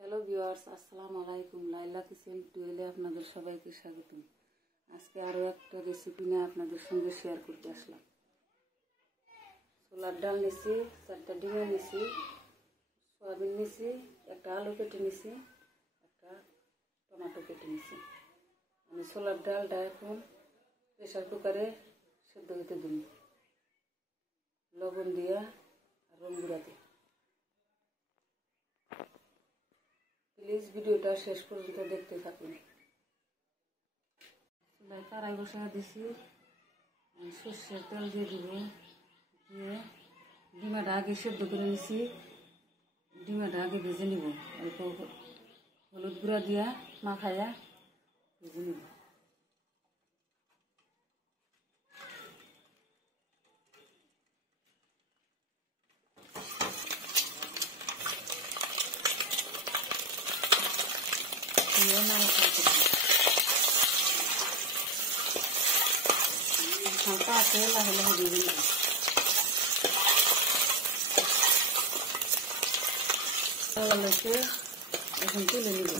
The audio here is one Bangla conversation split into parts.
হ্যালো ভিউয়ার্স, আসসালামু আলাইকুম। লাইলা কিচেন টুয়েলে আপনাদের সবাইকে স্বাগতম। আজকে আরও একটা রেসিপি নিয়ে আপনাদের সঙ্গে শেয়ার করতে আসলাম। ছোলার ডাল নিছি, 4টা ডিম নিছি, সয়াবিন নিছি, একটা আলু কেটে নিছি, একটা টমেটো কেটে নিছি। আমি ছোলার ডালটা এখন প্রেসার কুকারে সেদ্ধ হতে দিন, লবণ দিয়া আর রং গুঁড়া দিই। প্লিজ ভিডিওটা শেষ পর্যন্ত দেখতে থাকুন। চুলায় কড়াই বসায় দিছি, সর্ষের তেল দিয়ে দিব, দিয়ে ডিমাটা আগে সেদ্ধ করে নিছি, ডিমাটা আগে ভেজে নিব, অল্প হলুদ গুঁড়া দিয়া মাখাইয়া ভেজে নিব। হালকা আছে, লাহে লাহে ভেজে নিব। এখন তুলে নিব।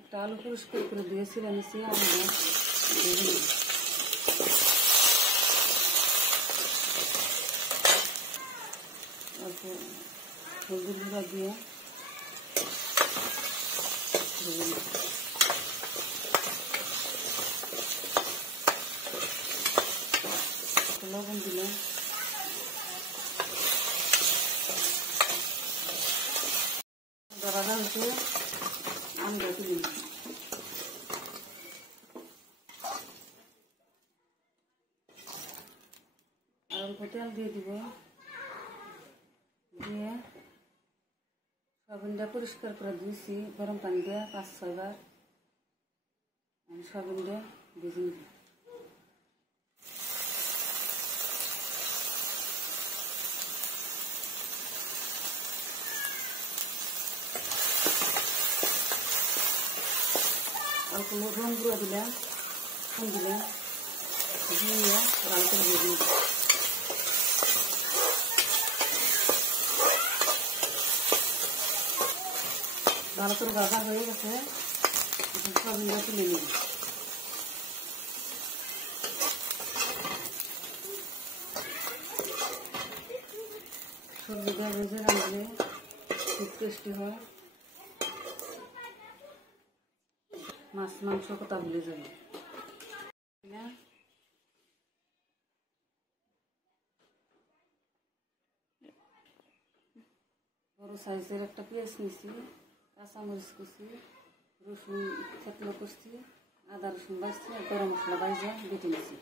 একটা আলু পরিষ্কার করে দিয়েছিলাম, নিচে আলুটা ভেজে নিব। অল্প হলুদ গুঁড়া দিয়ে ভেজে নিব। লবণ দিলাম, ভাজা হচ্ছে আমটা তুলে নিব। আর অল্প তেল দিয়ে দিব, দিয়ে সয়াবিনটা পরিষ্কার করে দিয়েছি গরম পানি দিয়ে 5-6 বার। আমি সয়াবিনটা ভেজে নিব। অল্প রং গুঁড়া দিলাম, দিলাম, দিয়ে ভালো করে ভেজে নিব। ভালো করে ভাজা হয়ে গেছে, সয়াবিনটা তুলে নিব। সবজিটা ভেজে রাখলে খুব টেস্টি হয়, মাছ মাংস কথা ভুলে যাবে। বড় সাইজের একটা পেঁয়াজ নিছি, কাঁচামরিচ কুচি, রসুন থেতলো করছি, আদা রসুন বাজছি, আর গরম মশলা বাইজা বেটে নিছি।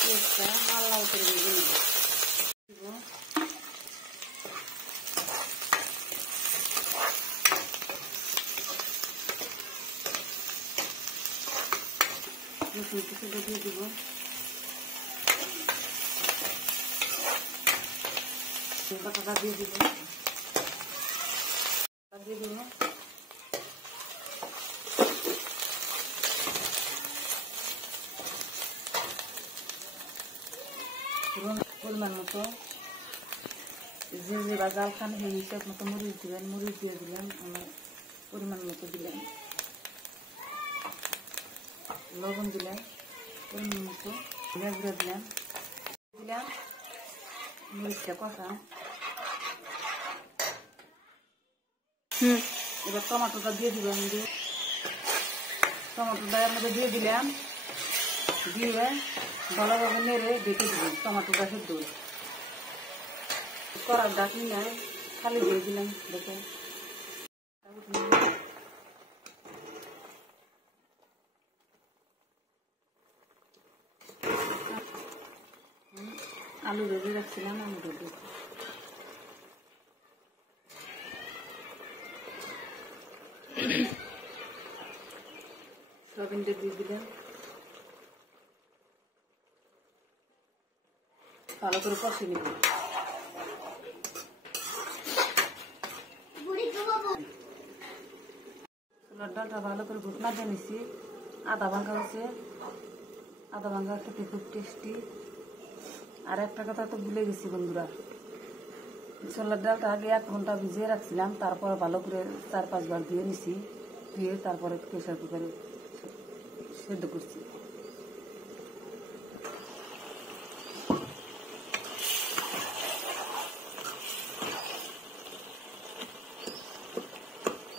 পেঁয়াজটা লাল লাল করে ভেজে নিব। রসুন কুচিটা দিয়ে দিব, বাটাটা দিয়ে দিব, দিয়ে দিব। পরিমাণ মতো যে যে বা জাল খান হয়ে নিচ্ছে মতো মরিচ দিবেন, মরিচ দিয়ে দিলাম, আমার পরিমাণ মতো দিলাম, লবণ দিলাম পরিমাণ মতো, গুঁড়া দিলাম, দিলাম মরিচটা কষা। এবার টমাটোটা দিয়ে দিলাম, দিয়ে টমাটোটা এর মধ্যে দিয়ে দিলাম, দিয়ে ভালোভাবে নেড়ে ঢেকে দিলাম। টমাটোটা সেদ্ধ করার ডাকি না, খালি দিয়ে দিলাম। দেখেন আলু ভেজে রাখছিলাম, আলু ভেজে সয়াবিনটা দিয়ে দিলাম, ভালো করে কষে নিব। ছোলার ডালটা ভালো করে ঘুটনা দিয়ে নিছি। আদা ভাঙ্গা হয়েছে, আদা ভাঙ্গা খেতে খুব টেস্টি। আর একটা কথা তো ভুলে গেছি বন্ধুরা, ছোলার ডালটা আগে 1 ঘন্টা ভিজিয়ে রাখছিলাম, তারপরে ভালো করে 4-5 বার ধুয়ে নিছি, ধুয়ে তারপরে প্রেশার কুকারে সেদ্ধ করছি।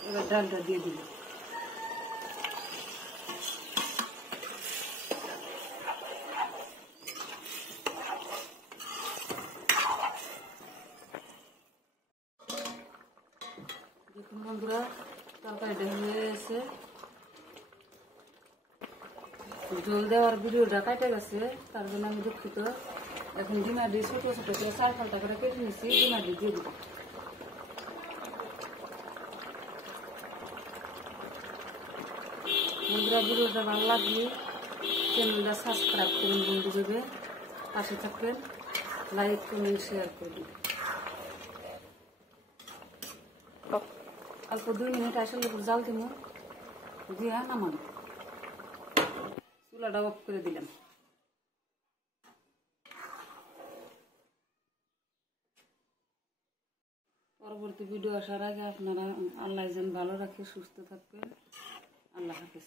এবার ডালটা দিয়ে দিল। দেখুন বন্ধুরা, তরকারিটা হয়ে গেছে। জল দেওয়ার ভিডিওটা কাটে গেছে, তার জন্য আমি দুঃখিত। এখন ডিমাডি ছোট ছোট করে 4 ফালটা করে কেটে নিচ্ছি, ডিমাডি দিয়ে দিব। বন্ধুরা, ভিডিওটা ভালো লাগলে চ্যানেলটা সাবস্ক্রাইব করুন, বন্ধু দেবে পাশে থাকবেন, লাইক কমেন্ট শেয়ার করবেন। অল্প 2 মিনিট আসলে জাল দিব, দিয়ে নামানো। চুলাটা অফ করে দিলাম। পরবর্তী ভিডিও আসার আগে আপনারা আল্লাহ যেন ভালো রাখে, সুস্থ থাকবেন। আল্লাহ হাফেজ।